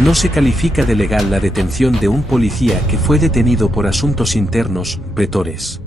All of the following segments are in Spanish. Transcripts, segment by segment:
No se califica de legal la detención de un policía que fue detenido por asuntos internos, pretores.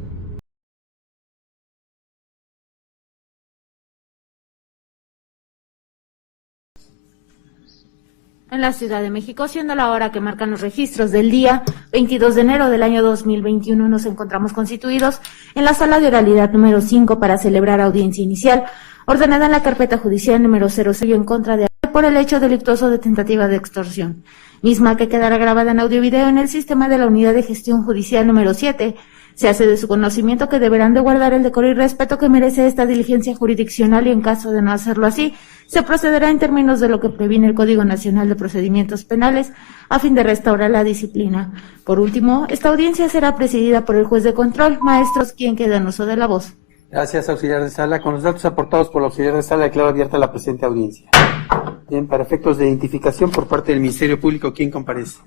En la Ciudad de México, siendo la hora que marcan los registros del día 22 de enero del año 2021, nos encontramos constituidos en la sala de oralidad número 5 para celebrar audiencia inicial, ordenada en la carpeta judicial número 00 en contra de por el hecho delictuoso de tentativa de extorsión, misma que quedará grabada en audio y video en el sistema de la Unidad de Gestión Judicial número 7. Se hace de su conocimiento que deberán de guardar el decoro y respeto que merece esta diligencia jurisdiccional y en caso de no hacerlo así, se procederá en términos de lo que previene el Código Nacional de Procedimientos Penales a fin de restaurar la disciplina. Por último, esta audiencia será presidida por el juez de control. Maestros, quien queda en uso de la voz. Gracias, auxiliar de sala. Con los datos aportados por el auxiliar de sala, declaro abierta la presente audiencia. Bien, para efectos de identificación por parte del Ministerio Público, ¿quién comparece?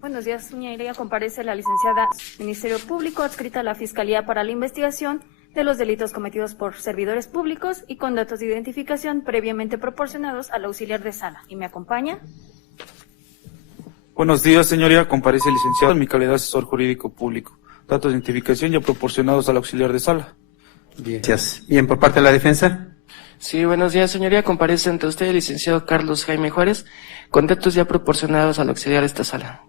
Buenos días, señoría. Comparece la licenciada Ministerio Público, adscrita a la Fiscalía para la investigación de los delitos cometidos por servidores públicos y con datos de identificación previamente proporcionados al auxiliar de sala. ¿Y me acompaña? Buenos días, señoría. Comparece el licenciado en mi calidad de asesor jurídico público. Datos de identificación ya proporcionados al auxiliar de sala. Bien. Gracias. Bien, por parte de la defensa. Sí, buenos días, señoría. Comparece ante usted el licenciado Carlos Jaime Juárez, con datos ya proporcionados al auxiliar de esta sala.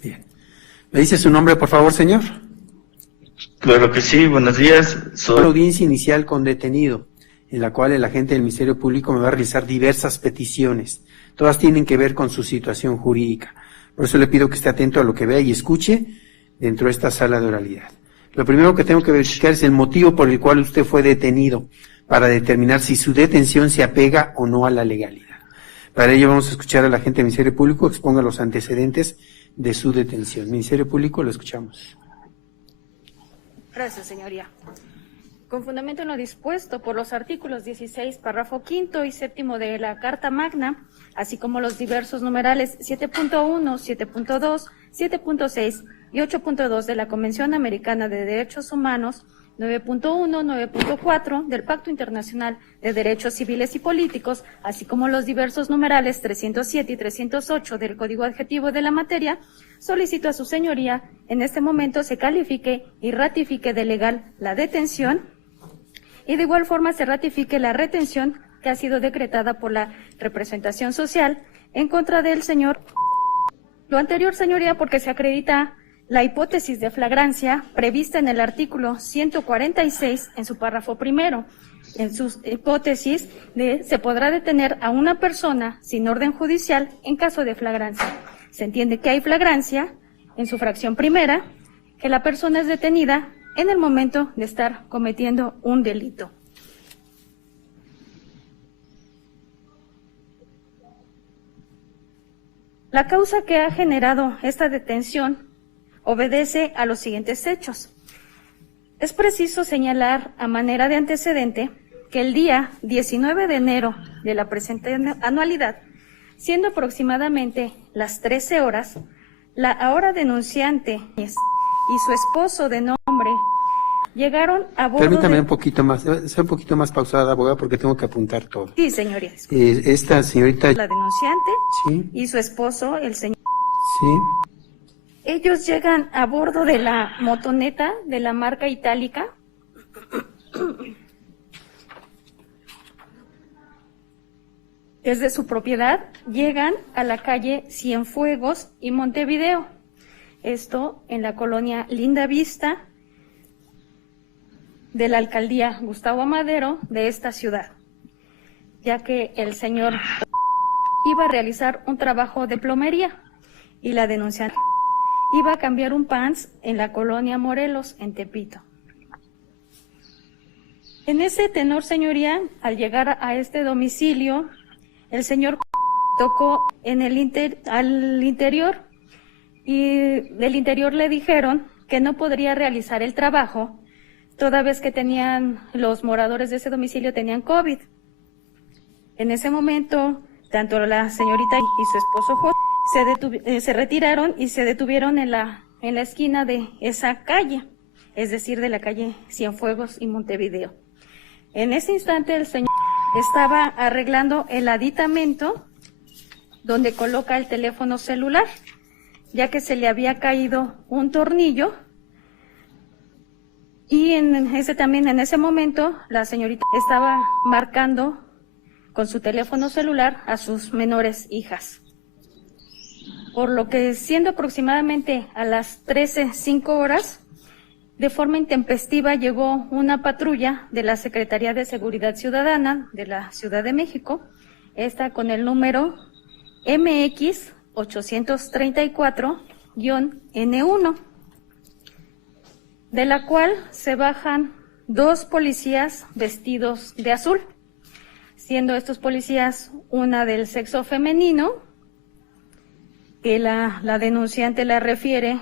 Bien. ¿Me dice su nombre, por favor, señor? Claro que sí, buenos días. Soy la audiencia inicial con detenido, en la cual el agente del Ministerio Público me va a realizar diversas peticiones. Todas tienen que ver con su situación jurídica. Por eso le pido que esté atento a lo que vea y escuche dentro de esta sala de oralidad. Lo primero que tengo que verificar es el motivo por el cual usted fue detenido, para determinar si su detención se apega o no a la legalidad. Para ello vamos a escuchar al agente del Ministerio Público que exponga los antecedentes de su detención. Ministerio Público, lo escuchamos. Gracias, señoría. Con fundamento en lo dispuesto por los artículos 16, párrafo 5 y 7 de la Carta Magna, así como los diversos numerales 7.1, 7.2, 7.6 y 8.2 de la Convención Americana de Derechos Humanos, 9.1, 9.4 del Pacto Internacional de Derechos Civiles y Políticos, así como los diversos numerales 307 y 308 del Código Adjetivo de la materia, solicito a su señoría en este momento se califique y ratifique de legal la detención y de igual forma se ratifique la retención que ha sido decretada por la representación social en contra del señor. Lo anterior, señoría, porque se acredita la hipótesis de flagrancia prevista en el artículo 146 en su párrafo primero. En su hipótesis se podrá detener a una persona sin orden judicial en caso de flagrancia. Se entiende que hay flagrancia en su fracción primera, que la persona es detenida en el momento de estar cometiendo un delito. La causa que ha generado esta detención obedece a los siguientes hechos. Es preciso señalar a manera de antecedente que el día 19 de enero de la presente anualidad, siendo aproximadamente las 13 horas, la ahora denunciante y su esposo de nombre llegaron a bordo Permítame un poquito más, sea un poquito más pausada, abogada, porque tengo que apuntar todo. Sí, señoría. Esta señorita... La denunciante Sí. y su esposo, el señor... Sí. Ellos llegan a bordo de la motoneta de la marca Itálica. Desde su propiedad llegan a la calle Cienfuegos y Montevideo. Esto en la colonia Linda Vista de la alcaldía Gustavo Amadero de esta ciudad, ya que el señor iba a realizar un trabajo de plomería y la denunciante iba a cambiar un pants en la colonia Morelos, en Tepito. En ese tenor, señoría, al llegar a este domicilio, el señor tocó en al interior y del interior le dijeron que no podría realizar el trabajo toda vez que los moradores de ese domicilio tenían COVID. En ese momento, tanto la señorita y su esposo José se retiraron y se detuvieron en la esquina de esa calle, es decir, de la calle Cienfuegos y Montevideo. En ese instante el señor estaba arreglando el aditamento donde coloca el teléfono celular, ya que se le había caído un tornillo. Y en ese momento la señorita estaba marcando con su teléfono celular a sus menores hijas. Por lo que, siendo aproximadamente a las 13:05, de forma intempestiva llegó una patrulla de la Secretaría de Seguridad Ciudadana de la Ciudad de México, esta con el número MX 834-N1, de la cual se bajan 2 policías vestidos de azul, siendo estos policías una del sexo femenino, que la denunciante la refiere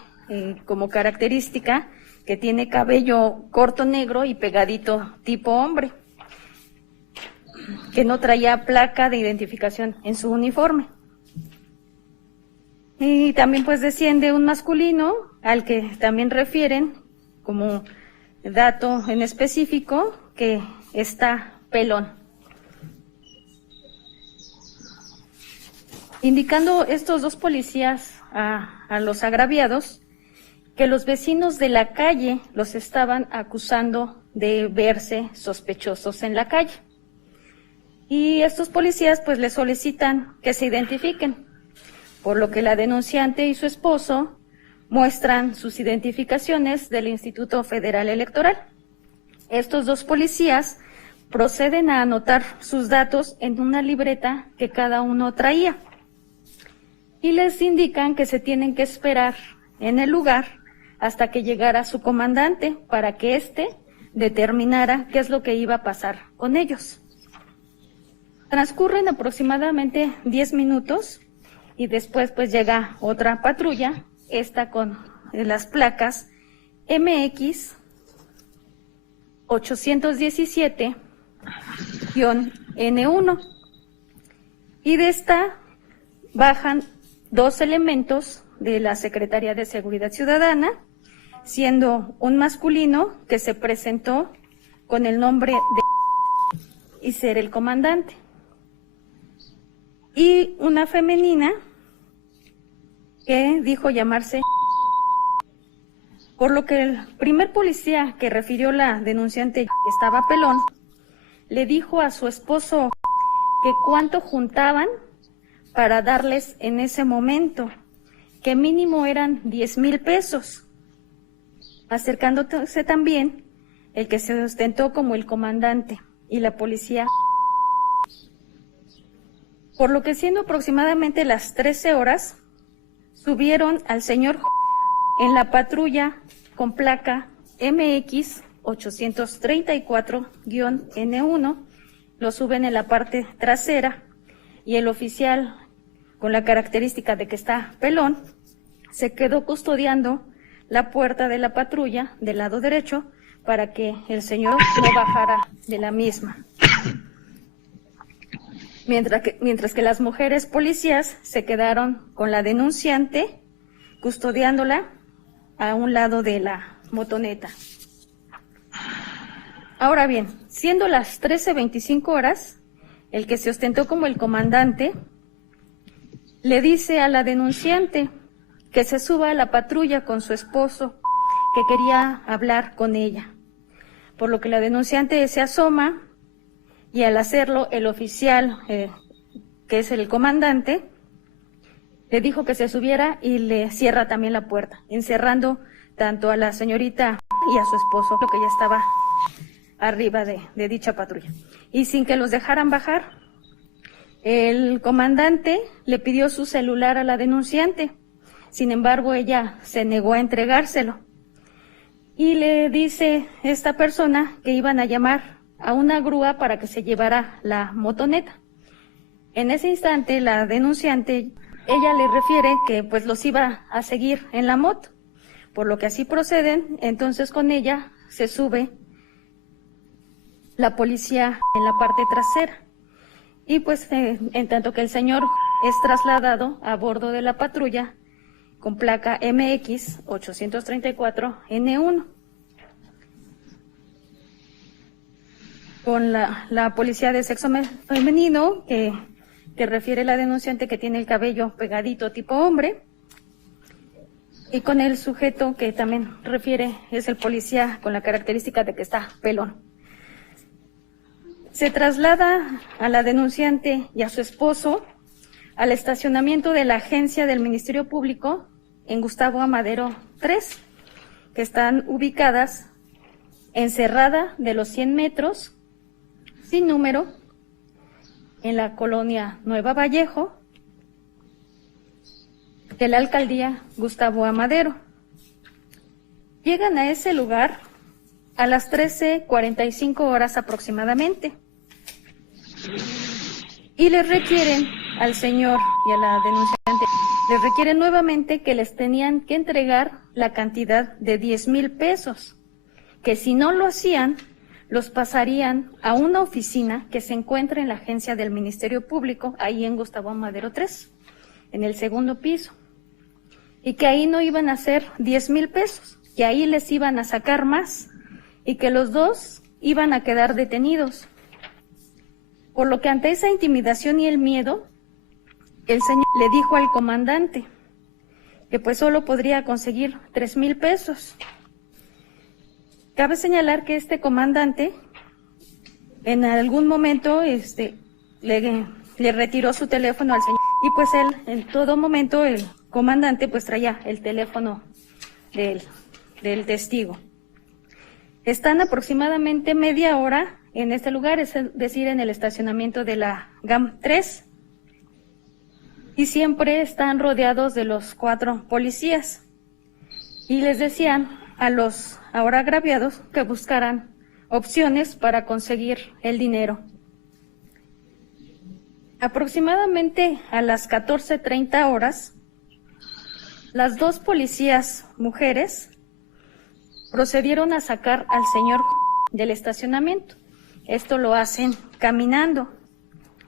como característica que tiene cabello corto negro y pegadito tipo hombre, que no traía placa de identificación en su uniforme. Y también pues desciende un masculino al que también refieren como dato en específico que está pelón. Indicando estos 2 policías a los agraviados que los vecinos de la calle los estaban acusando de verse sospechosos en la calle. Y estos policías pues le solicitan que se identifiquen, por lo que la denunciante y su esposo muestran sus identificaciones del Instituto Federal Electoral. Estos 2 policías proceden a anotar sus datos en una libreta que cada uno traía y les indican que se tienen que esperar en el lugar hasta que llegara su comandante para que éste determinara qué es lo que iba a pasar con ellos. Transcurren aproximadamente 10 minutos y después pues llega otra patrulla, esta con las placas MX 817-N1, y de esta bajan 2 elementos de la Secretaría de Seguridad Ciudadana, siendo un masculino que se presentó con el nombre de y ser el comandante, y una femenina que dijo llamarse, por lo que el primer policía que refirió la denunciante que estaba pelón, le dijo a su esposo que cuánto juntaban para darles en ese momento, que mínimo eran 10,000 pesos, acercándose también el que se ostentó como el comandante y la policía. Por lo que, siendo aproximadamente las 13 horas, subieron al señor en la patrulla con placa MX 834-N1, lo suben en la parte trasera, y el oficial, con la característica de que está pelón, se quedó custodiando la puerta de la patrulla del lado derecho para que el señor no bajara de la misma. Mientras que las mujeres policías se quedaron con la denunciante custodiándola a un lado de la motoneta. Ahora bien, siendo las 13:25, el que se ostentó como el comandante le dice a la denunciante que se suba a la patrulla con su esposo, que quería hablar con ella, por lo que la denunciante se asoma, y al hacerlo el oficial, que es el comandante, le dijo que se subiera y le cierra también la puerta, encerrando tanto a la señorita y a su esposo, lo que ya estaba arriba de dicha patrulla. Y sin que los dejaran bajar, el comandante le pidió su celular a la denunciante. Sin embargo, ella se negó a entregárselo. Y le dice esta persona que iban a llamar a una grúa para que se llevara la motoneta. En ese instante, la denunciante, ella le refiere que pues los iba a seguir en la moto, por lo que así proceden. Entonces con ella se sube la policía en la parte trasera, y pues en tanto que el señor es trasladado a bordo de la patrulla con placa MX 834-N1. Con la policía de sexo femenino, que que refiere la denunciante que tiene el cabello pegadito tipo hombre, y con el sujeto que también refiere es el policía con la característica de que está pelón. Se traslada a la denunciante y a su esposo al estacionamiento de la agencia del Ministerio Público en Gustavo Amadero 3, que están ubicadas en Cerrada de los 100 metros, sin número, en la colonia Nueva Vallejo, de la alcaldía Gustavo Amadero. Llegan a ese lugar a las 13:45 horas aproximadamente y les requieren al señor y a la denunciante, les requieren nuevamente que les tenían que entregar la cantidad de 10,000 pesos, que si no lo hacían, los pasarían a una oficina que se encuentra en la agencia del Ministerio Público, ahí en Gustavo Amadero 3, en el segundo piso, y que ahí no iban a hacer 10,000 pesos, que ahí les iban a sacar más, y que los dos iban a quedar detenidos. Por lo que ante esa intimidación y el miedo, el señor le dijo al comandante que pues solo podría conseguir 3,000 pesos. Cabe señalar que este comandante en algún momento le retiró su teléfono al señor y pues él en todo momento, el comandante pues traía el teléfono del testigo. Están aproximadamente media hora en este lugar, es decir, en el estacionamiento de la GAM 3, y siempre están rodeados de los 4 policías. Y les decían a los ahora agraviados que buscaran opciones para conseguir el dinero. Aproximadamente a las 14:30 horas, las 2 policías mujeres procedieron a sacar al señor del estacionamiento. Esto lo hacen caminando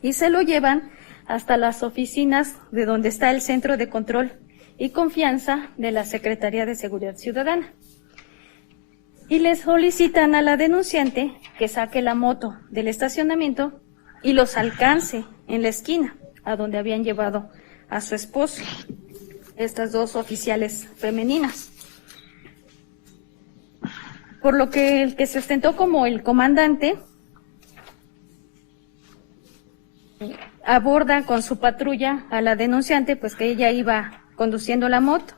y se lo llevan hasta las oficinas de donde está el Centro de Control y Confianza de la Secretaría de Seguridad Ciudadana. Y le solicitan a la denunciante que saque la moto del estacionamiento y los alcance en la esquina, a donde habían llevado a su esposo, estas 2 oficiales femeninas. Por lo que el que se ostentó como el comandante aborda con su patrulla a la denunciante, pues que ella iba conduciendo la moto.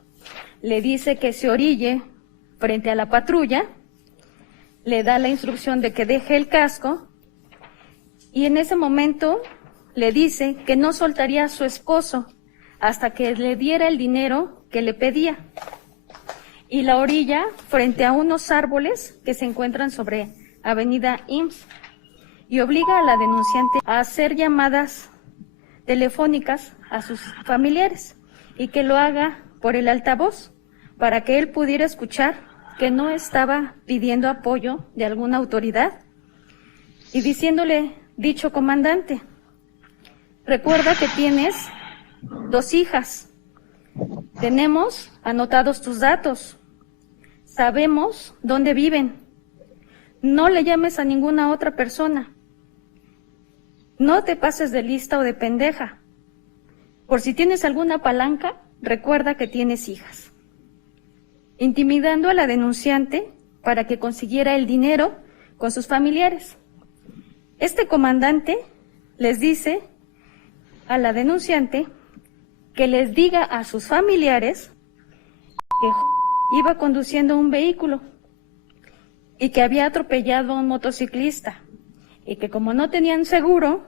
Le dice que se orille frente a la patrulla, le da la instrucción de que deje el casco y en ese momento le dice que no soltaría a su esposo hasta que le diera el dinero que le pedía. Y la orilla frente a unos árboles que se encuentran sobre Avenida IMSS y obliga a la denunciante a hacer llamadas telefónicas a sus familiares y que lo haga por el altavoz para que él pudiera escuchar que no estaba pidiendo apoyo de alguna autoridad y diciéndole, dicho comandante, recuerda que tienes 2 hijas, tenemos anotados tus datos, sabemos dónde viven, no le llames a ninguna otra persona, no te pases de lista o de pendeja, por si tienes alguna palanca, recuerda que tienes hijas. Intimidando a la denunciante para que consiguiera el dinero con sus familiares. Este comandante les dice a la denunciante que les diga a sus familiares que iba conduciendo un vehículo y que había atropellado a un motociclista y que como no tenían seguro,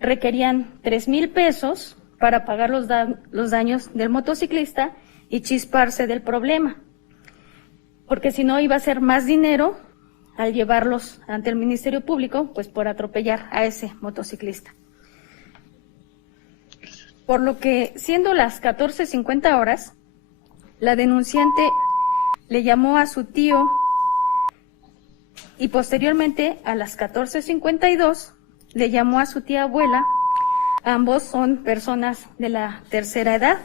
requerían 3,000 pesos para pagar los daños del motociclista y chisparse del problema, porque si no iba a ser más dinero al llevarlos ante el Ministerio Público, pues por atropellar a ese motociclista. Por lo que, siendo las 14:50 horas, la denunciante le llamó a su tío y posteriormente a las 14:52 le llamó a su tía abuela. Ambos son personas de la tercera edad.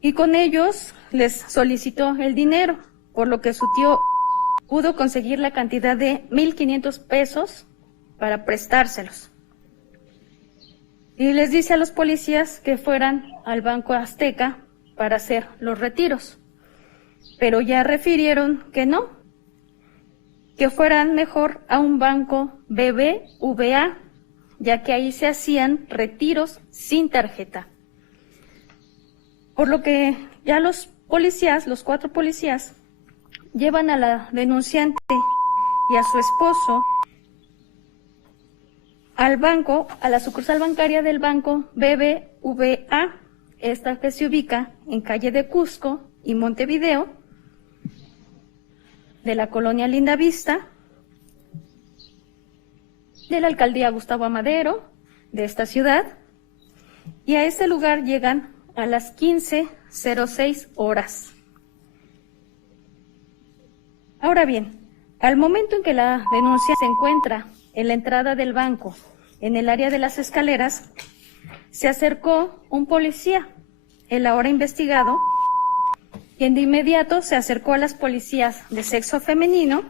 Y con ellos les solicitó el dinero, por lo que su tío pudo conseguir la cantidad de 1,500 pesos para prestárselos. Y les dice a los policías que fueran al Banco Azteca para hacer los retiros. Pero ya refirieron que no, que fueran mejor a un banco BBVA, ya que ahí se hacían retiros sin tarjeta. Por lo que ya los policías, los 4 policías, llevan a la denunciante y a su esposo al banco, a la sucursal bancaria del banco BBVA, esta que se ubica en calle de Cusco y Montevideo, de la colonia Lindavista, de la alcaldía Gustavo Amadero, de esta ciudad, y a este lugar llegan a las 15:06 horas. Ahora bien, al momento en que la denuncia se encuentra en la entrada del banco, en el área de las escaleras, se acercó un policía, el ahora investigado, quien de inmediato se acercó a las policías de sexo femenino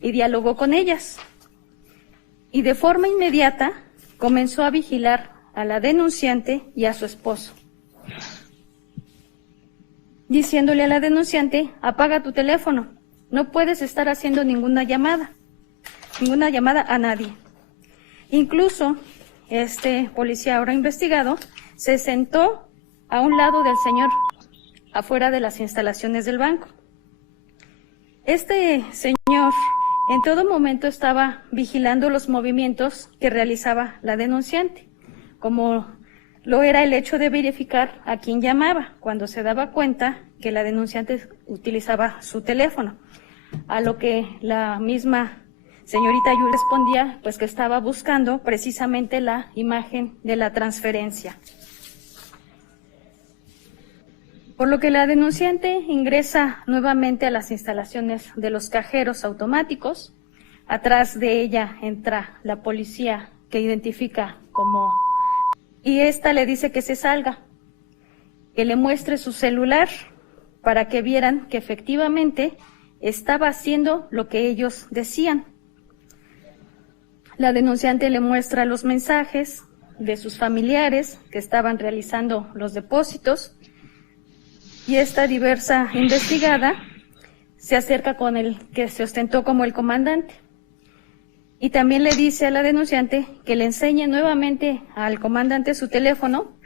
y dialogó con ellas. Y de forma inmediata comenzó a vigilar a la denunciante y a su esposo, diciéndole a la denunciante: apaga tu teléfono, no puedes estar haciendo ninguna llamada a nadie. Incluso este policía ahora investigado se sentó a un lado del señor afuera de las instalaciones del banco. Este señor en todo momento estaba vigilando los movimientos que realizaba la denunciante, como lo era el hecho de verificar a quién llamaba cuando se daba cuenta que la denunciante utilizaba su teléfono, a lo que la misma señorita Yu respondía pues que estaba buscando precisamente la imagen de la transferencia. Por lo que la denunciante ingresa nuevamente a las instalaciones de los cajeros automáticos. Atrás de ella entra la policía que identifica como... y esta le dice que se salga, que le muestre su celular para que vieran que efectivamente estaba haciendo lo que ellos decían. La denunciante le muestra los mensajes de sus familiares que estaban realizando los depósitos, y esta diversa investigada se acerca con el que se ostentó como el comandante. Y también le dice a la denunciante que le enseñe nuevamente al comandante su teléfono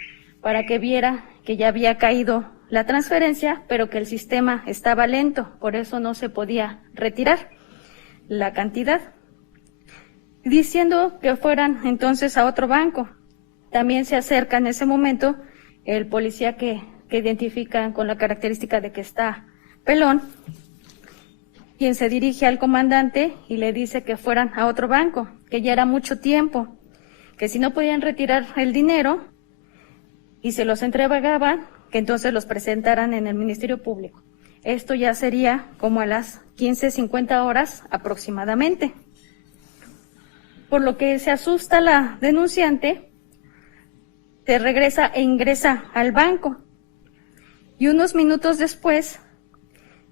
para que viera que ya había caído la transferencia, pero que el sistema estaba lento, por eso no se podía retirar la cantidad, diciendo que fueran entonces a otro banco. También se acerca en ese momento el policía que identifican con la característica de que está pelón, quien se dirige al comandante y le dice que fueran a otro banco, que ya era mucho tiempo, que si no podían retirar el dinero y se los entregaban, que entonces los presentaran en el Ministerio Público. Esto ya sería como a las 15:50 horas aproximadamente. Por lo que se asusta la denunciante, se regresa e ingresa al banco. Y unos minutos después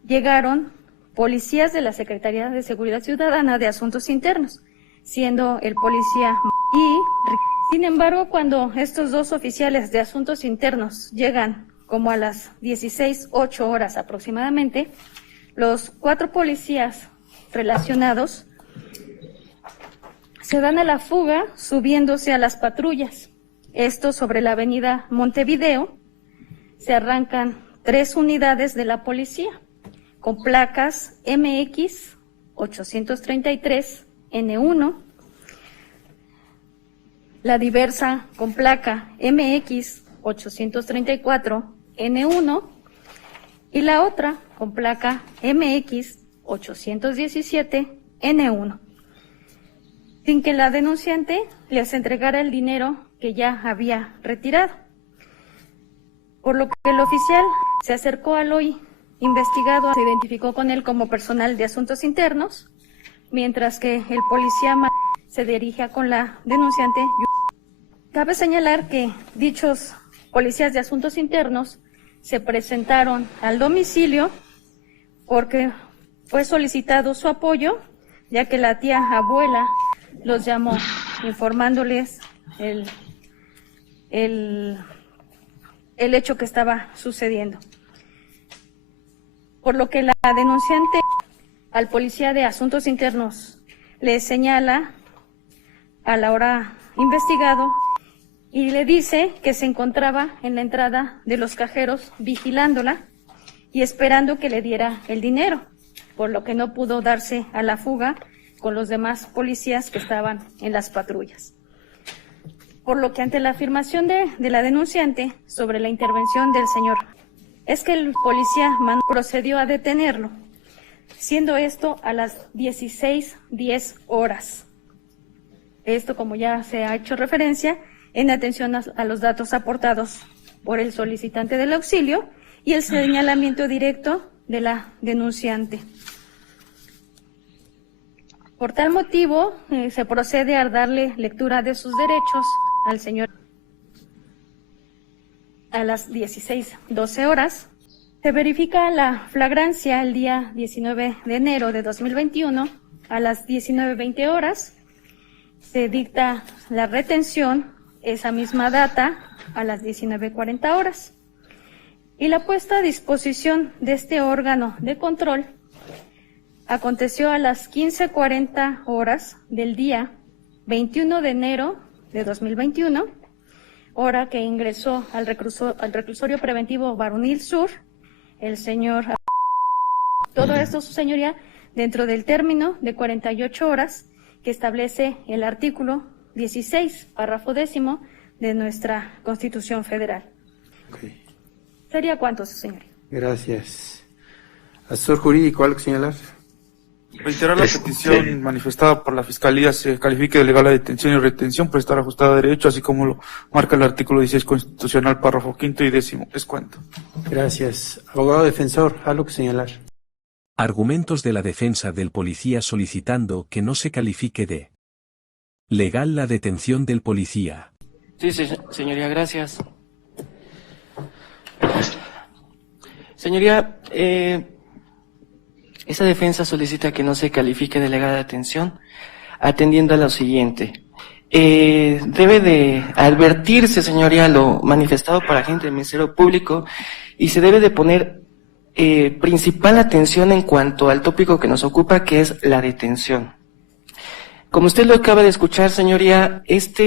llegaron policías de la Secretaría de Seguridad Ciudadana de Asuntos Internos, siendo el policía y... Sin embargo, cuando estos dos oficiales de Asuntos Internos llegan como a las 16:08 horas aproximadamente, los 4 policías relacionados se dan a la fuga subiéndose a las patrullas. Esto sobre la avenida Montevideo. Se arrancan 3 unidades de la policía con placas MX 833 N1, la diversa con placa MX 834 N1 y la otra con placa MX 817 N1, sin que la denunciante les entregara el dinero que ya había retirado. Por lo que el oficial se acercó al hoy investigado, se identificó con él como personal de Asuntos Internos, mientras que el policía se dirige con la denunciante. Cabe señalar que dichos policías de Asuntos Internos se presentaron al domicilio porque fue solicitado su apoyo, ya que la tía abuela los llamó informándoles el hecho que estaba sucediendo. Por lo que la denunciante al policía de Asuntos Internos le señala a la hora investigado y le dice que se encontraba en la entrada de los cajeros vigilándola y esperando que le diera el dinero, por lo que no pudo darse a la fuga con los demás policías que estaban en las patrullas. Por lo que ante la afirmación de la denunciante sobre la intervención del señor, es que el policía procedió a detenerlo, siendo esto a las 16:10 horas. Esto, como ya se ha hecho referencia, en atención a los datos aportados por el solicitante del auxilio y el señalamiento directo de la denunciante. Por tal motivo, se procede a darle lectura de sus derechos al señor. A las 16:12 horas, se verifica la flagrancia el día 19 de enero de 2021, a las 19:20 horas, se dicta la retención esa misma data a las 19:40 horas. Y la puesta a disposición de este órgano de control aconteció a las 15:40 horas del día 21 de enero de 2021, hora que ingresó al reclusorio preventivo Varonil Sur, el señor. Todo esto, su señoría, dentro del término de 48 horas que establece el artículo 16, párrafo 10 de nuestra Constitución Federal. Okay. ¿Sería cuánto, su señoría? Gracias. Asesor jurídico, ¿algo que señalar? Reiterar la petición manifestada por la Fiscalía se califique de legal la detención y retención por estar ajustada a derecho, así como lo marca el artículo 16 constitucional, párrafo 5 y 10. Es cuanto. Gracias. Abogado defensor, ¿algo que señalar? Argumentos de la defensa del policía solicitando que no se califique de legal la detención del policía. Sí, señoría, gracias. Señoría, esa defensa solicita que no se califique de legal detención, atendiendo a lo siguiente. Debe de advertirse, señoría, lo manifestado por agente del Ministerio Público y se debe de poner principal atención en cuanto al tópico que nos ocupa, que es la detención. Como usted lo acaba de escuchar, señoría, esta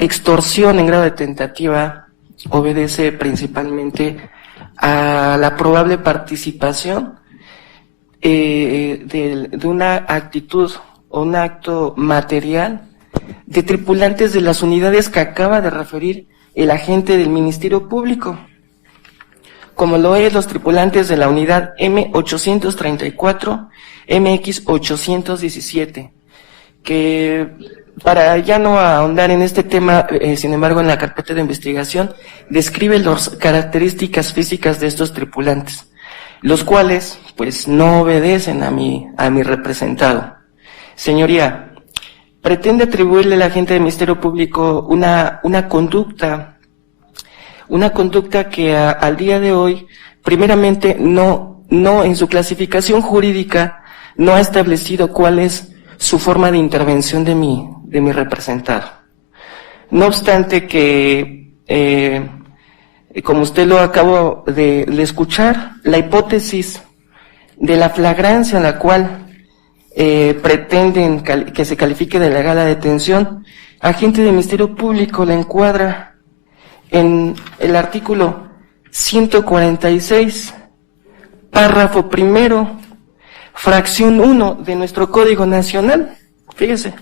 extorsión en grado de tentativa obedece principalmente a la probable participación de una actitud o un acto material de tripulantes de las unidades que acaba de referir el agente del Ministerio Público, como lo es los tripulantes de la unidad M834, MX817, que para ya no ahondar en este tema, sin embargo, en la carpeta de investigación, describe las características físicas de estos tripulantes, los cuales, pues, no obedecen a mi representado. Señoría, pretende atribuirle al agente del Ministerio Público una conducta que al día de hoy, primeramente, no en su clasificación jurídica, no ha establecido cuál es su forma de intervención de mi representado. No obstante que, como usted lo acabó de escuchar, la hipótesis de la flagrancia en la cual pretenden que se califique de legal la detención, agente del Ministerio Público la encuadra en el artículo 146, párrafo primero, fracción 1 de nuestro Código Nacional. Fíjese,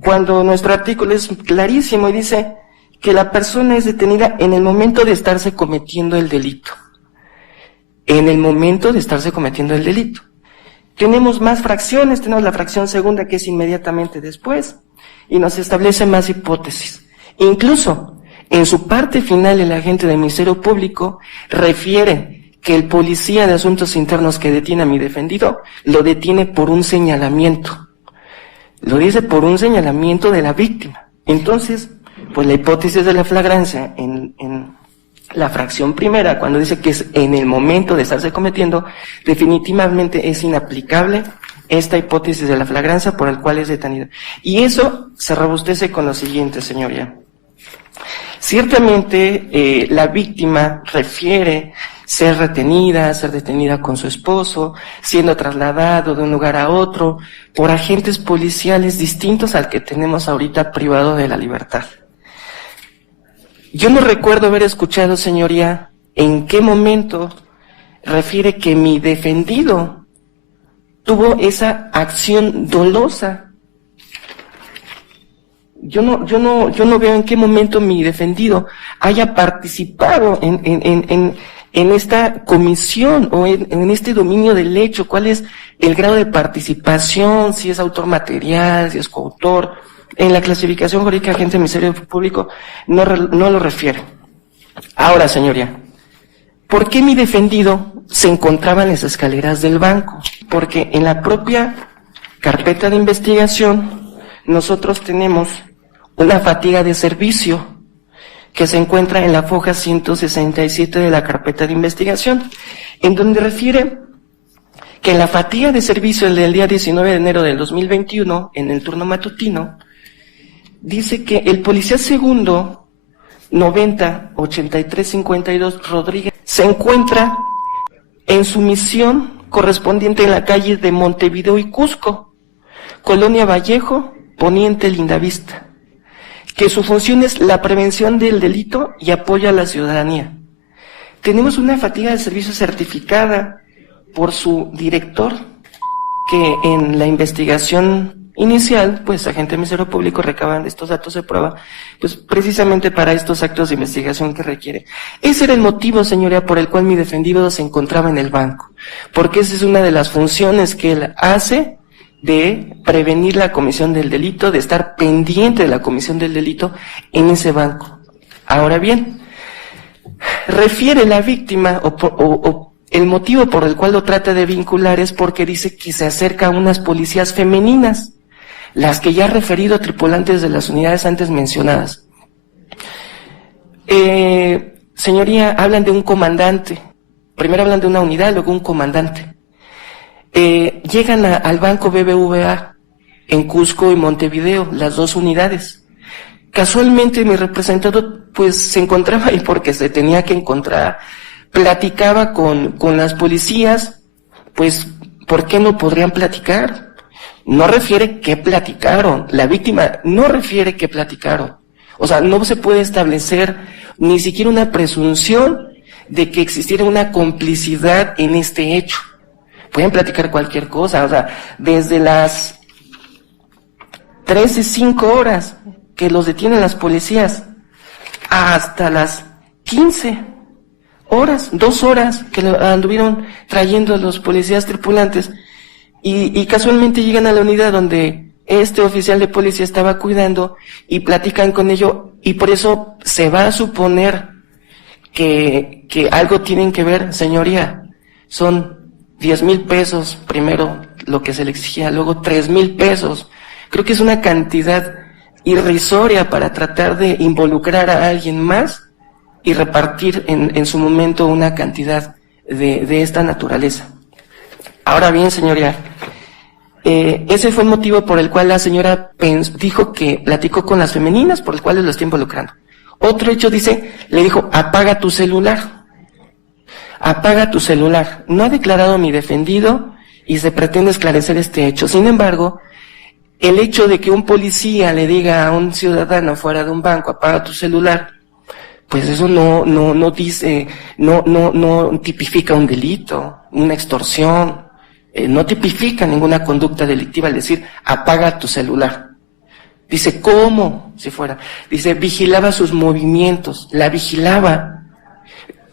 cuando nuestro artículo es clarísimo y dice que la persona es detenida en el momento de estarse cometiendo el delito. En el momento de estarse cometiendo el delito. Tenemos más fracciones, tenemos la fracción segunda que es inmediatamente después y nos establece más hipótesis. Incluso, en su parte final, el agente del Ministerio Público refiere que el policía de Asuntos Internos que detiene a mi defendido, lo detiene por un señalamiento. Lo dice por un señalamiento de la víctima. Entonces, pues la hipótesis de la flagrancia en la fracción primera, cuando dice que es en el momento de estarse cometiendo, definitivamente es inaplicable esta hipótesis de la flagrancia por el cual es detenido. Y eso se robustece con lo siguiente, señoría. Ciertamente, la víctima refiere ser detenida con su esposo, siendo trasladado de un lugar a otro por agentes policiales distintos al que tenemos ahorita privado de la libertad. Yo no recuerdo haber escuchado, señoría, en qué momento refiere que mi defendido tuvo esa acción dolosa. Yo no veo en qué momento mi defendido haya participado en esta comisión o en este dominio del hecho. ¿Cuál es el grado de participación? Si es autor material, si es coautor. En la clasificación jurídica agente del Ministerio Público no lo refiere. Ahora, señoría, ¿por qué mi defendido se encontraba en las escaleras del banco? Porque en la propia carpeta de investigación nosotros tenemos una fatiga de servicio que se encuentra en la foja 167 de la carpeta de investigación, en donde refiere que en la fatiga de servicio del día 19 de enero del 2021, en el turno matutino, dice que el policía segundo 90-83-52 Rodríguez se encuentra en su misión correspondiente en la calle de Montevideo y Cusco, Colonia Vallejo, Poniente Lindavista, que su función es la prevención del delito y apoyo a la ciudadanía. Tenemos una fatiga de servicio certificada por su director, que en la investigación inicial, pues agente del Ministerio Público recaban estos datos de prueba, pues precisamente para estos actos de investigación que requiere. Ese era el motivo, señoría, por el cual mi defendido se encontraba en el banco, porque esa es una de las funciones que él hace de prevenir la comisión del delito, de estar pendiente de la comisión del delito en ese banco. Ahora bien, refiere la víctima o el motivo por el cual lo trata de vincular es porque dice que se acerca a unas policías femeninas, las que ya ha referido tripulantes de las unidades antes mencionadas. Señoría, hablan de un comandante, primero hablan de una unidad, luego un comandante. Llegan al banco BBVA en Cusco y Montevideo, las dos unidades. Casualmente mi representado pues se encontraba ahí porque se tenía que encontrar, platicaba con las policías, pues ¿por qué no podrían platicar? No refiere qué platicaron, la víctima no refiere qué platicaron. O sea, no se puede establecer ni siquiera una presunción de que existiera una complicidad en este hecho. Pueden platicar cualquier cosa, o sea, desde las 13:05 que los detienen las policías hasta las 2 horas que lo anduvieron trayendo los policías tripulantes y casualmente llegan a la unidad donde este oficial de policía estaba cuidando y platican con ello y por eso se va a suponer que algo tienen que ver, señoría. Son 10,000 pesos, primero lo que se le exigía, luego 3,000 pesos. Creo que es una cantidad irrisoria para tratar de involucrar a alguien más y repartir en su momento una cantidad de esta naturaleza. Ahora bien, señoría, ese fue el motivo por el cual la señora dijo que platicó con las femeninas, por el cual lo está involucrando. Otro hecho dice, le dijo, apaga tu celular. Apaga tu celular. No ha declarado mi defendido y se pretende esclarecer este hecho. Sin embargo, el hecho de que un policía le diga a un ciudadano fuera de un banco, apaga tu celular, pues eso no dice, no tipifica un delito, una extorsión, no tipifica ninguna conducta delictiva al decir, apaga tu celular. Dice, ¿cómo? Si fuera. Dice, vigilaba sus movimientos, la vigilaba.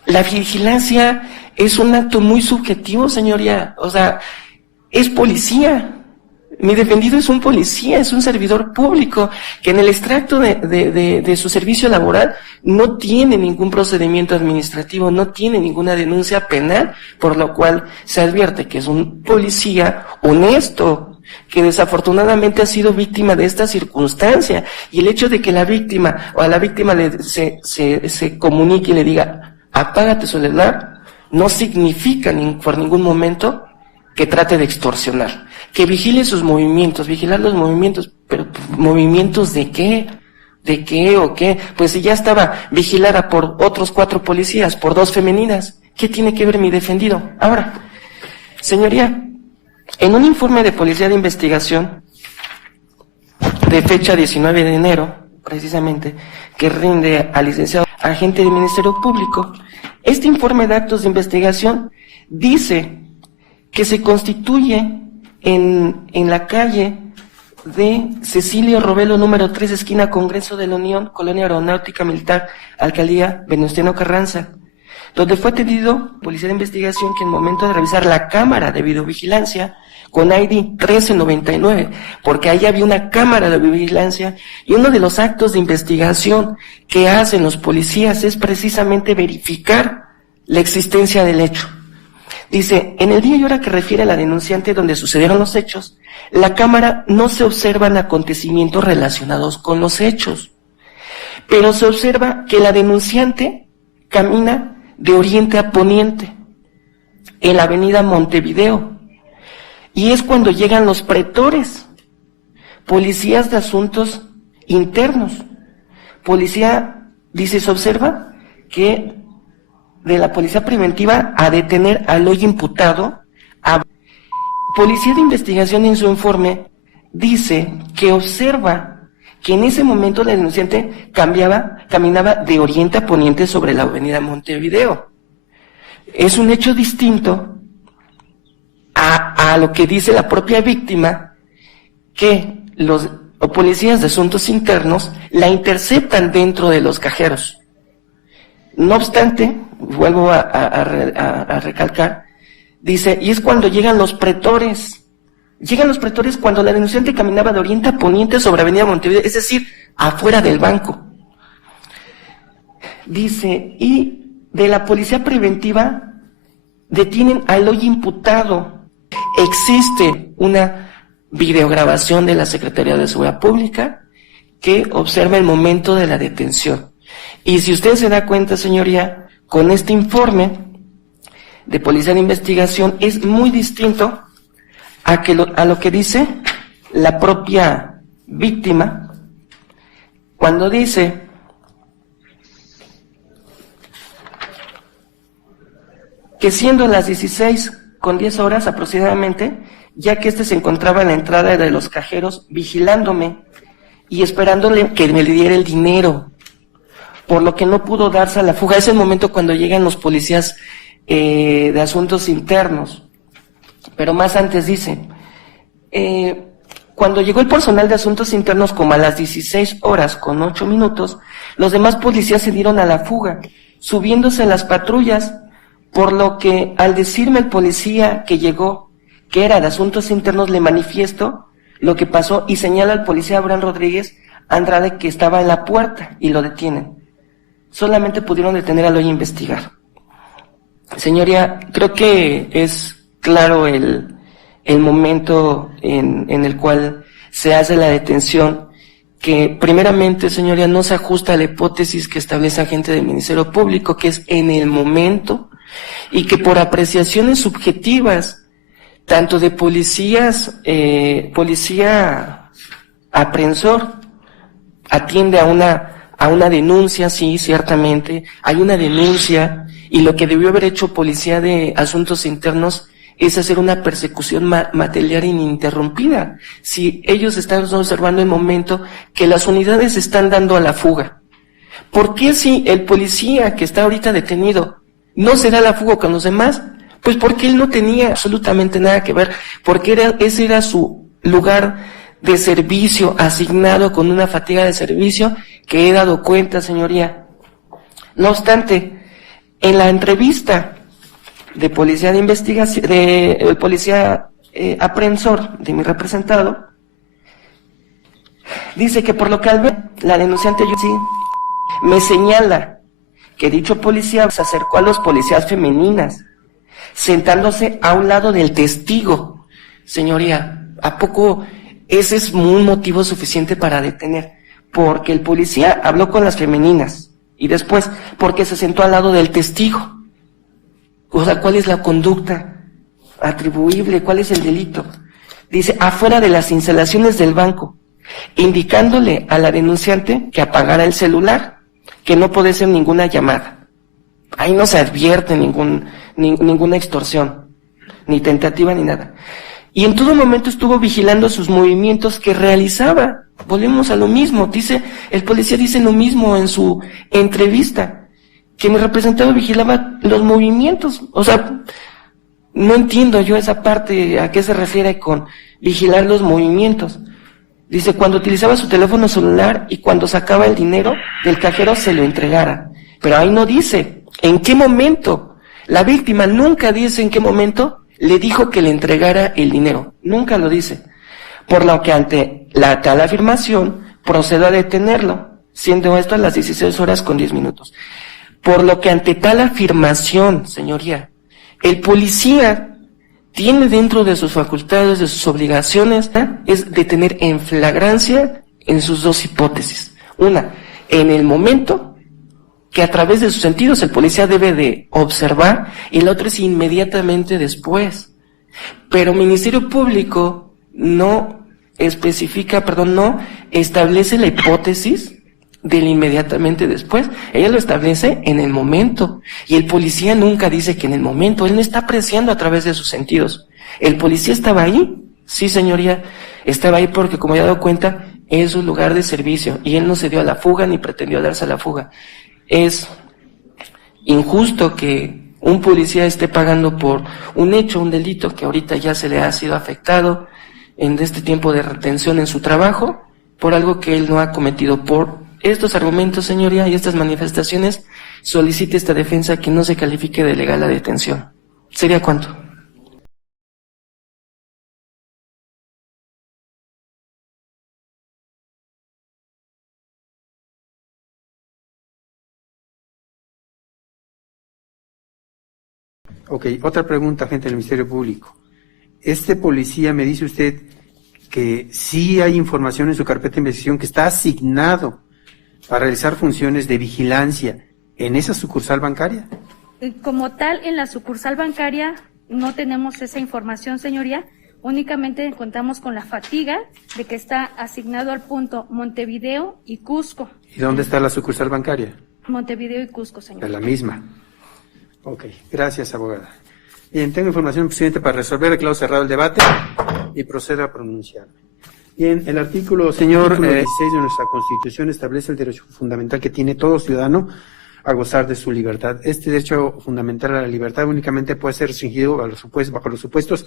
La vigilancia es un acto muy subjetivo, señoría. O sea, es policía. Mi defendido es un policía, es un servidor público que en el extracto de su servicio laboral no tiene ningún procedimiento administrativo, no tiene ninguna denuncia penal, por lo cual se advierte que es un policía honesto, que desafortunadamente ha sido víctima de esta circunstancia. Y el hecho de que la víctima o a la víctima se comunique y le diga, apaga tu celular, no significa por ningún momento que trate de extorsionar, que vigile sus movimientos, vigilar los movimientos, pero ¿movimientos de qué? ¿De qué o qué? Pues si ya estaba vigilada por otros 4 policías, por 2 femeninas, ¿qué tiene que ver mi defendido? Ahora, señoría, en un informe de Policía de Investigación, de fecha 19 de enero, precisamente, que rinde al licenciado agente del Ministerio Público, este informe de actos de investigación dice que se constituye en la calle de Cecilio Robelo número 3, esquina Congreso de la Unión, Colonia Aeronáutica Militar, Alcaldía Venustiano Carranza, donde fue atendido Policía de Investigación que en el momento de revisar la cámara de videovigilancia con ID 1399, porque ahí había una cámara de videovigilancia y uno de los actos de investigación que hacen los policías es precisamente verificar la existencia del hecho. Dice, en el día y hora que refiere a la denunciante donde sucedieron los hechos, la cámara no se observan acontecimientos relacionados con los hechos, pero se observa que la denunciante camina de oriente a poniente en la avenida Montevideo, y es cuando llegan los pretores, policías de asuntos internos. Policía, dice, se observa que de la policía preventiva a detener al hoy imputado. Policía de Investigación en su informe dice que observa que en ese momento la denunciante caminaba de oriente a poniente sobre la avenida Montevideo. Es un hecho distinto a lo que dice la propia víctima, que los policías de asuntos internos la interceptan dentro de los cajeros. No obstante, vuelvo a recalcar, dice, y es cuando llegan los pretores. Llegan los pretores cuando la denunciante caminaba de oriente a poniente sobre avenida Montevideo, es decir, afuera del banco. Dice, y de la policía preventiva detienen al hoy imputado. Existe una videograbación de la Secretaría de Seguridad Pública que observa el momento de la detención. Y si usted se da cuenta, señoría, con este informe de Policía de Investigación es muy distinto a lo que dice la propia víctima cuando dice que siendo las 16:10 aproximadamente, ya que se encontraba en la entrada de los cajeros vigilándome y esperándole que me le diera el dinero, por lo que no pudo darse a la fuga. Es el momento cuando llegan los policías de asuntos internos. Pero más antes dice, cuando llegó el personal de asuntos internos como a las 16:08, los demás policías se dieron a la fuga, subiéndose las patrullas, por lo que al decirme el policía que llegó, que era de asuntos internos, le manifiesto lo que pasó y señala al policía Abraham Rodríguez Andrade que estaba en la puerta y lo detienen. Solamente pudieron detener al hoy investigar. Señoría, creo que es claro el momento en el cual se hace la detención, que primeramente, señoría, no se ajusta a la hipótesis que establece agente del Ministerio Público, que es en el momento, y que por apreciaciones subjetivas, tanto de policía aprensor, atiende a una denuncia, sí, ciertamente, hay una denuncia, y lo que debió haber hecho Policía de Asuntos Internos es hacer una persecución material ininterrumpida. Si ellos están observando el momento que las unidades están dando a la fuga, ¿por qué si el policía que está ahorita detenido no se da la fuga con los demás? Pues porque él no tenía absolutamente nada que ver, porque ese era su lugar de servicio asignado con una fatiga de servicio que he dado cuenta, señoría. No obstante, en la entrevista de Policía de Investigación, el policía aprensor de mi representado, dice que por lo que al ver la denunciante yo sí me señala que dicho policía se acercó a los policías femeninas, sentándose a un lado del testigo. Señoría, ¿a poco ese es un motivo suficiente para detener? Porque el policía habló con las femeninas y después porque se sentó al lado del testigo. O sea, ¿cuál es la conducta atribuible? ¿Cuál es el delito? dice, afuera de las instalaciones del banco, indicándole a la denunciante que apagara el celular, que no puede ser ninguna llamada. Ahí no se advierte ninguna extorsión, ni tentativa ni nada. Y en todo momento estuvo vigilando sus movimientos que realizaba. Volvemos a lo mismo, el policía dice lo mismo en su entrevista, que mi representado vigilaba los movimientos. O sea, no entiendo yo esa parte, a qué se refiere con vigilar los movimientos. Dice, cuando utilizaba su teléfono celular y cuando sacaba el dinero del cajero se lo entregara. Pero ahí no dice en qué momento. La víctima nunca dice en qué momento le dijo que le entregara el dinero. Nunca lo dice. Por lo que ante la tal afirmación procedo a detenerlo, siendo esto a las 16:10. Por lo que ante tal afirmación, señoría, el policía tiene dentro de sus facultades, de sus obligaciones, es detener en flagrancia en sus dos hipótesis. Una, en el momento que a través de sus sentidos el policía debe de observar, y la otra es inmediatamente después. Pero Ministerio Público no establece la hipótesis del inmediatamente después. Ella lo establece en el momento. Y el policía nunca dice que en el momento. Él no está apreciando a través de sus sentidos. ¿El policía estaba ahí? Sí, señoría, estaba ahí porque, como ya he dado cuenta, es un lugar de servicio. Y él no se dio a la fuga ni pretendió darse a la fuga. Es injusto que un policía esté pagando por un hecho, un delito que ahorita ya se le ha sido afectado en este tiempo de retención en su trabajo, por algo que él no ha cometido. Por estos argumentos, señoría, y estas manifestaciones, solicite esta defensa que no se califique de legal la detención. ¿Sería cuánto? Ok, otra pregunta, agente del Ministerio Público. Este policía, me dice usted que sí hay información en su carpeta de investigación que está asignado para realizar funciones de vigilancia en esa sucursal bancaria. Como tal, en la sucursal bancaria no tenemos esa información, señoría. Únicamente contamos con la fatiga de que está asignado al punto Montevideo y Cusco. ¿Y dónde está la sucursal bancaria? Montevideo y Cusco, señor. De la misma. Ok, gracias, abogada. Bien, tengo información suficiente para resolver. Declaro cerrado el debate y procedo a pronunciarme. Bien, el artículo, señor 16 de nuestra Constitución establece el derecho fundamental que tiene todo ciudadano a gozar de su libertad. Este derecho fundamental a la libertad únicamente puede ser restringido bajo los supuestos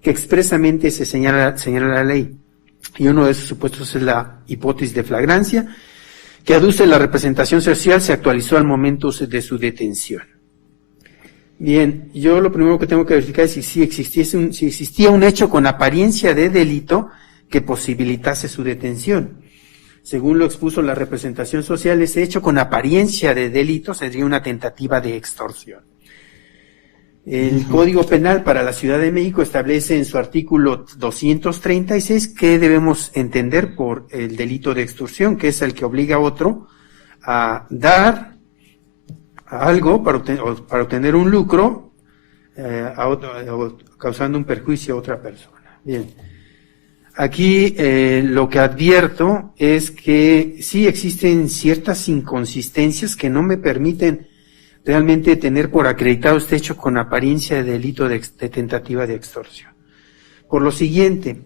que expresamente se señala la ley. Y uno de esos supuestos es la hipótesis de flagrancia, que aduce la representación social, se actualizó al momento de su detención. Bien, yo lo primero que tengo que verificar es si existía un hecho con apariencia de delito que posibilitase su detención. Según lo expuso la representación social, ese hecho con apariencia de delito sería una tentativa de extorsión. El Código Penal para la Ciudad de México establece en su artículo 236 que debemos entender por el delito de extorsión, que es el que obliga a otro a dar algo para obtener un lucro causando un perjuicio a otra persona. Bien. Aquí lo que advierto es que sí existen ciertas inconsistencias que no me permiten realmente tener por acreditado este hecho con apariencia de delito de tentativa de extorsión. Por lo siguiente,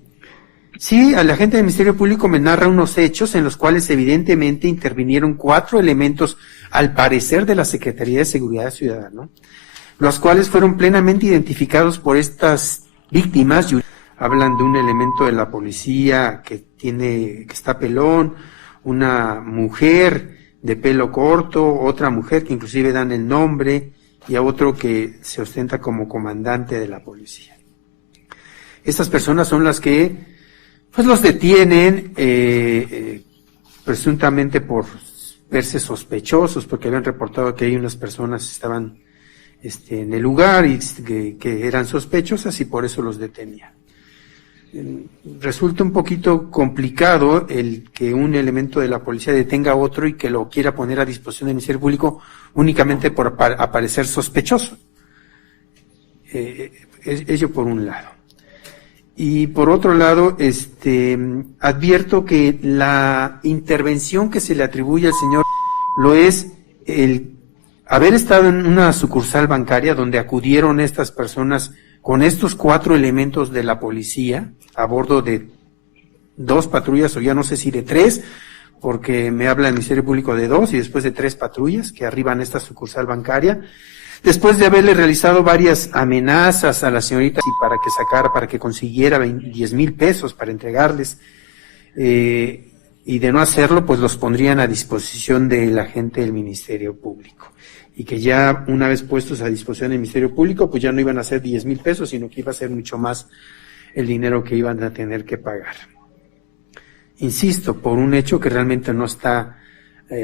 sí, el agente del Ministerio Público me narra unos hechos en los cuales evidentemente intervinieron 4 elementos, al parecer de la Secretaría de Seguridad Ciudadana, los cuales fueron plenamente identificados por estas víctimas. Hablan de un elemento de la policía que está pelón, una mujer de pelo corto, otra mujer que inclusive dan el nombre, y a otro que se ostenta como comandante de la policía. Estas personas son las que pues los detienen presuntamente por verse sospechosos, porque habían reportado que hay unas personas estaban en el lugar y que eran sospechosas y por eso los detenían. Resulta un poquito complicado el que un elemento de la policía detenga a otro y que lo quiera poner a disposición del Ministerio Público únicamente por aparecer sospechoso. Ello por un lado. Y por otro lado, advierto que la intervención que se le atribuye al señor lo es el haber estado en una sucursal bancaria donde acudieron estas personas con estos 4 elementos de la policía a bordo de 2 patrullas, o ya no sé si de 3, porque me habla el Ministerio Público de 2 y después de 3 patrullas que arriban a esta sucursal bancaria. Después de haberle realizado varias amenazas a la señorita para que consiguiera 10,000 pesos para entregarles, y de no hacerlo, pues los pondrían a disposición del agente del Ministerio Público. Y que ya una vez puestos a disposición del Ministerio Público, pues ya no iban a ser 10,000 pesos, sino que iba a ser mucho más el dinero que iban a tener que pagar. Insisto, por un hecho que realmente no está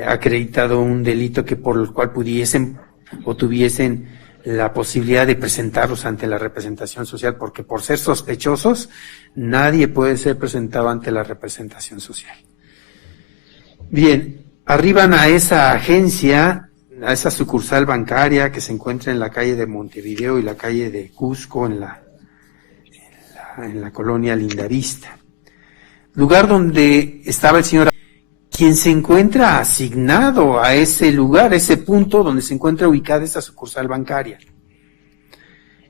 acreditado un delito que por el cual pudiesen o tuviesen la posibilidad de presentarlos ante la representación social, porque por ser sospechosos, nadie puede ser presentado ante la representación social. Bien, arriban a esa agencia, a esa sucursal bancaria que se encuentra en la calle de Montevideo y la calle de Cusco, en la colonia Lindavista, lugar donde estaba el señor, quien se encuentra asignado a ese lugar, a ese punto donde se encuentra ubicada esta sucursal bancaria.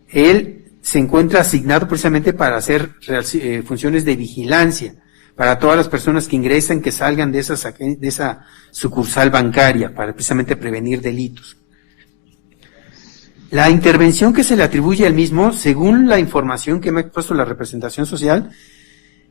Él se encuentra asignado precisamente para hacer funciones de vigilancia para todas las personas que ingresan, que salgan de esa sucursal bancaria, para precisamente prevenir delitos. La intervención que se le atribuye al mismo, según la información que me ha puesto la representación social,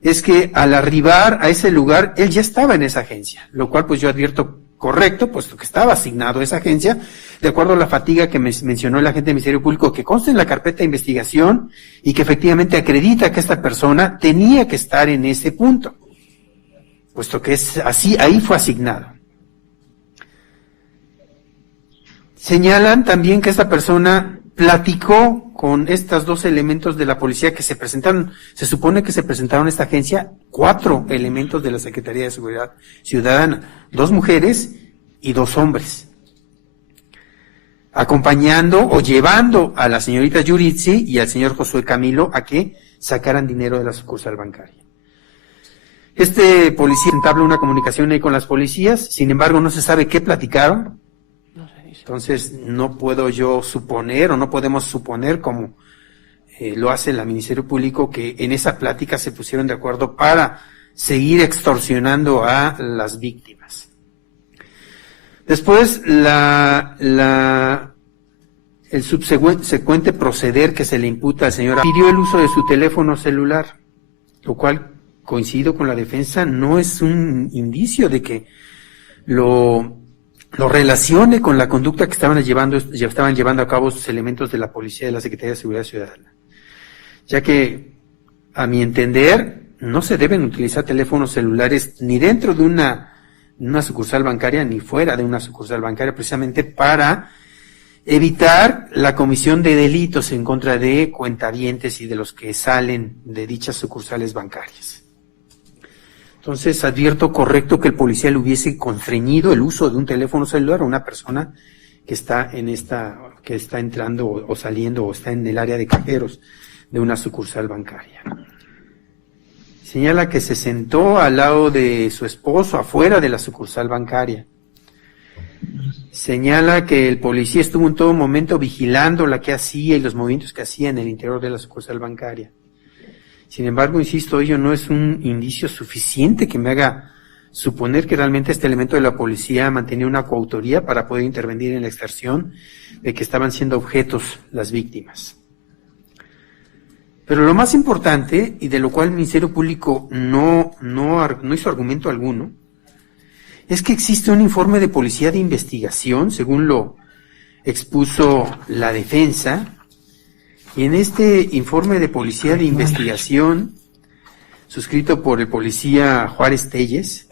es que al arribar a ese lugar, él ya estaba en esa agencia, lo cual pues yo advierto correcto, puesto que estaba asignado a esa agencia, de acuerdo a la fatiga que me mencionó el agente del Ministerio Público, que consta en la carpeta de investigación y que efectivamente acredita que esta persona tenía que estar en ese punto, puesto que es así, ahí fue asignado. Señalan también que esta persona platicó con estos 2 elementos de la policía que se presentaron. Se supone que se presentaron a esta agencia 4 elementos de la Secretaría de Seguridad Ciudadana, 2 mujeres y 2 hombres, acompañando o llevando a la señorita Yuritsi y al señor Josué Camilo a que sacaran dinero de la sucursal bancaria. Este policía entabla una comunicación ahí con las policías, sin embargo no se sabe qué platicaron. Entonces no puedo yo suponer, o no podemos suponer, como lo hace el Ministerio Público, que en esa plática se pusieron de acuerdo para seguir extorsionando a las víctimas. Después, el subsecuente proceder que se le imputa al señor pidió el uso de su teléfono celular, lo cual, coincido con la defensa, no es un indicio de que lo relacione con la conducta que estaban llevando a cabo sus elementos de la policía de la Secretaría de Seguridad Ciudadana, ya que, a mi entender, no se deben utilizar teléfonos celulares ni dentro de una sucursal bancaria ni fuera de una sucursal bancaria, precisamente para evitar la comisión de delitos en contra de cuentavientes y de los que salen de dichas sucursales bancarias. Entonces advierto correcto que el policía le hubiese constreñido el uso de un teléfono celular a una persona que está que está entrando o saliendo o está en el área de cajeros de una sucursal bancaria. Señala que se sentó al lado de su esposo afuera de la sucursal bancaria. Señala que el policía estuvo en todo momento vigilando la que hacía y los movimientos que hacía en el interior de la sucursal bancaria. Sin embargo, insisto, ello no es un indicio suficiente que me haga suponer que realmente este elemento de la policía mantenía una coautoría para poder intervenir en la extorsión de que estaban siendo objetos las víctimas. Pero lo más importante, y de lo cual el Ministerio Público no hizo argumento alguno, es que existe un informe de policía de investigación, según lo expuso la defensa. Y en este informe de policía de investigación, suscrito por el policía Juárez Telles,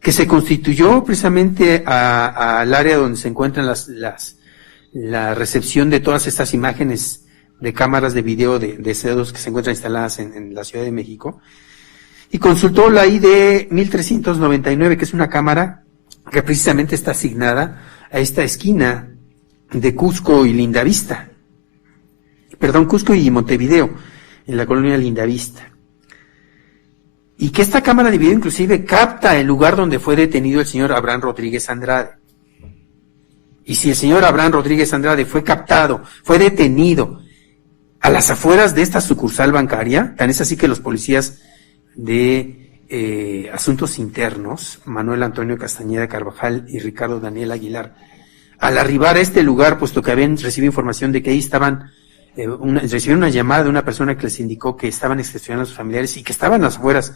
que se constituyó precisamente al área donde se encuentran la recepción de todas estas imágenes de cámaras de video de CEDOS que se encuentran instaladas en la Ciudad de México, y consultó la ID 1399, que es una cámara que precisamente está asignada a esta esquina de Cusco y Lindavista. Cusco y Montevideo, en la colonia Lindavista. Y que esta cámara de video inclusive capta el lugar donde fue detenido el señor Abraham Rodríguez Andrade. Y si el señor Abraham Rodríguez Andrade fue captado, fue detenido a las afueras de esta sucursal bancaria, tan es así que los policías de Asuntos Internos, Manuel Antonio Castañeda Carvajal y Ricardo Daniel Aguilar, al arribar a este lugar, puesto que habían recibido información de que ahí estaban, recibieron una llamada de una persona que les indicó que estaban extorsionando a sus familiares y que estaban a las afueras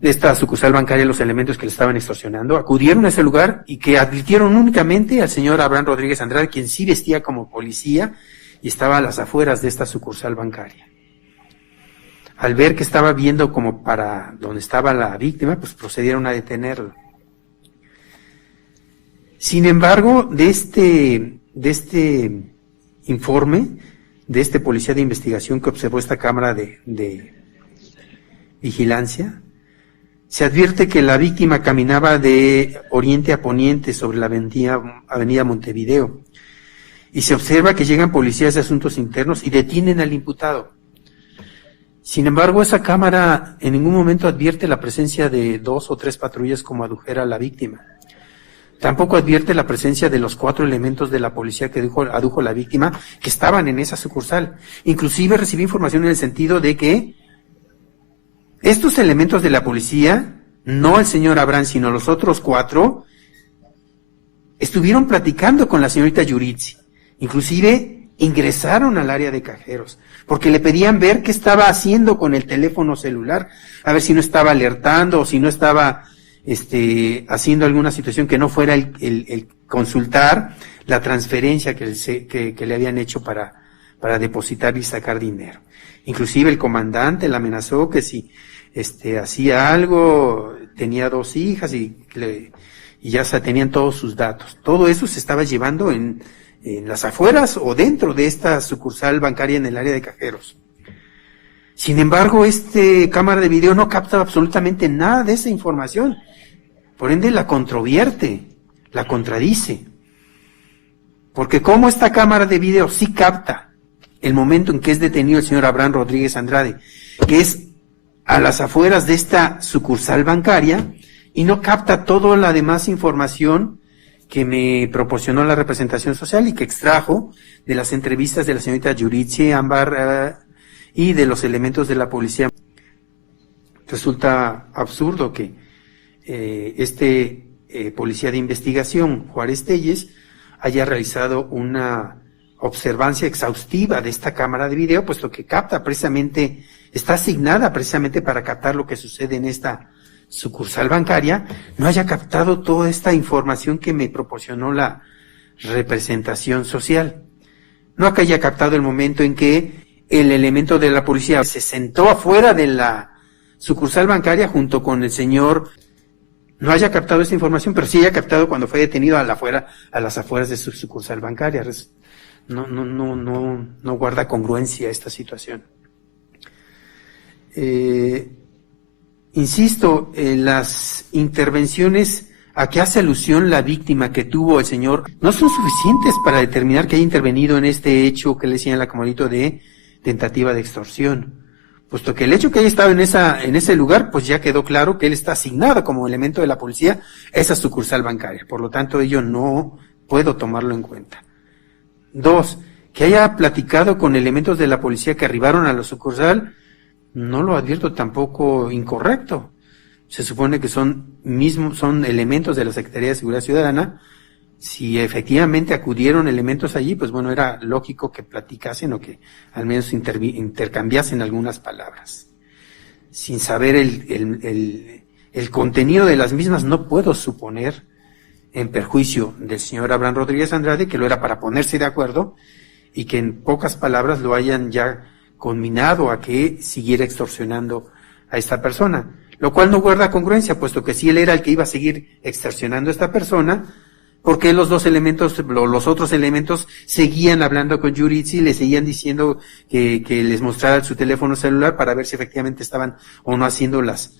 de esta sucursal bancaria los elementos que le estaban extorsionando, acudieron a ese lugar y que advirtieron únicamente al señor Abraham Rodríguez Andrade, quien sí vestía como policía y estaba a las afueras de esta sucursal bancaria. Al ver que estaba viendo como para donde estaba la víctima, pues procedieron a detenerlo. Sin embargo, de este informe, de este policía de investigación que observó esta cámara de vigilancia, se advierte que la víctima caminaba de oriente a poniente sobre la avenida Montevideo, y se observa que llegan policías de Asuntos Internos y detienen al imputado. Sin embargo, esa cámara en ningún momento advierte la presencia de 2 o 3 patrullas como adujera la víctima. Tampoco advierte la presencia de los 4 elementos de la policía que adujo la víctima que estaban en esa sucursal. Inclusive recibí información en el sentido de que estos elementos de la policía, no el señor Abraham, sino los otros 4, estuvieron platicando con la señorita Yuritsi. Inclusive ingresaron al área de cajeros, porque le pedían ver qué estaba haciendo con el teléfono celular, a ver si no estaba alertando o si no estaba haciendo alguna situación que no fuera el consultar la transferencia que le habían hecho para depositar y sacar dinero. Inclusive el comandante le amenazó que si hacía algo, tenía 2 hijas y ya tenían todos sus datos. Todo eso se estaba llevando en las afueras o dentro de esta sucursal bancaria en el área de cajeros. Sin embargo, cámara de video no capta absolutamente nada de esa información. Por ende, la controvierte, la contradice. Porque como esta cámara de video sí capta el momento en que es detenido el señor Abraham Rodríguez Andrade, que es a las afueras de esta sucursal bancaria, y no capta toda la demás información que me proporcionó la representación social y que extrajo de las entrevistas de la señorita Yuritsi Ámbar y de los elementos de la policía. Resulta absurdo que policía de investigación, Juárez Telles, haya realizado una observancia exhaustiva de esta cámara de video, puesto que está asignada precisamente para captar lo que sucede en esta sucursal bancaria, no haya captado toda esta información que me proporcionó la representación social. No que haya captado el momento en que el elemento de la policía se sentó afuera de la sucursal bancaria junto con el señor, no haya captado esa información, pero sí haya captado cuando fue detenido a las afueras de su sucursal bancaria. No guarda congruencia esta situación. Insisto, las intervenciones a que hace alusión la víctima que tuvo el señor no son suficientes para determinar que haya intervenido en este hecho que le señala como delito de tentativa de extorsión, puesto que el hecho que haya estado en ese lugar, pues ya quedó claro que él está asignado como elemento de la policía a esa sucursal bancaria. Por lo tanto, ello no puedo tomarlo en cuenta. 2, que haya platicado con elementos de la policía que arribaron a la sucursal, no lo advierto tampoco incorrecto. Se supone que son elementos de la Secretaría de Seguridad Ciudadana. Si efectivamente acudieron elementos allí, pues bueno, era lógico que platicasen o que al menos intercambiasen algunas palabras. Sin saber el contenido de las mismas, no puedo suponer, en perjuicio del señor Abraham Rodríguez Andrade, que lo era para ponerse de acuerdo y que en pocas palabras lo hayan ya conminado a que siguiera extorsionando a esta persona, lo cual no guarda congruencia, puesto que si él era el que iba a seguir extorsionando a esta persona, porque los otros elementos seguían hablando con Yuritsi, le seguían diciendo que les mostrara su teléfono celular para ver si efectivamente estaban o no haciendo las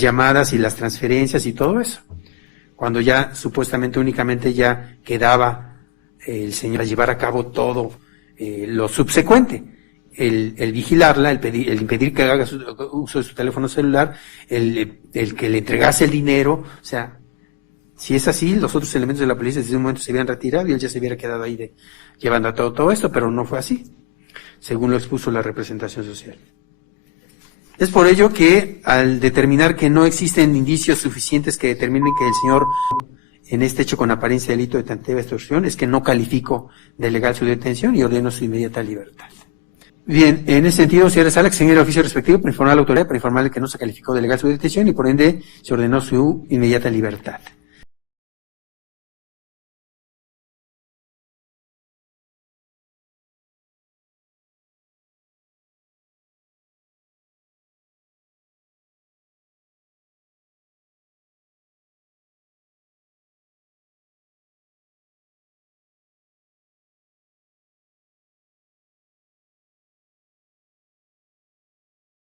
llamadas y las transferencias y todo eso, cuando ya supuestamente únicamente ya quedaba el señor a llevar a cabo todo lo subsecuente. el vigilarla, el impedir que haga uso de su teléfono celular, el que le entregase el dinero, o sea, si es así, los otros elementos de la policía desde un momento se hubieran retirado y él ya se hubiera quedado ahí llevando a todo esto, pero no fue así, según lo expuso la representación social. Es por ello que, al determinar que no existen indicios suficientes que determinen que el señor, en este hecho con apariencia de delito de tentativa de extorsión, es que no califico de legal su detención y ordeno su inmediata libertad. Bien, en ese sentido, señora Sala, que se el oficio respectivo para informar a la autoridad, para informarle que no se calificó de legal su detención y por ende se ordenó su inmediata libertad.